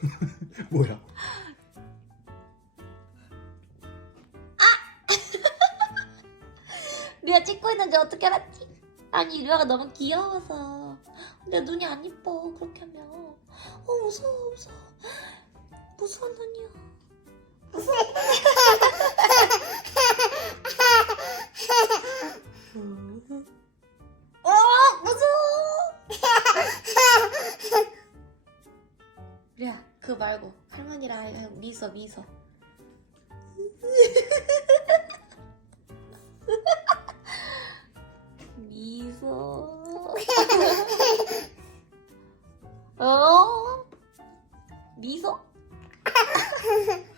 뭐야? 리아 찍고 있는지 어떻게 알았지? 아니 리아가 너무 귀여워서. 근데 눈이 안 이뻐 그렇게 하면. 어 무서워 무서워. 무서운 눈이야 리아 그거 말고 할머니랑 아이가 미소 미소 미소. 어? 미소?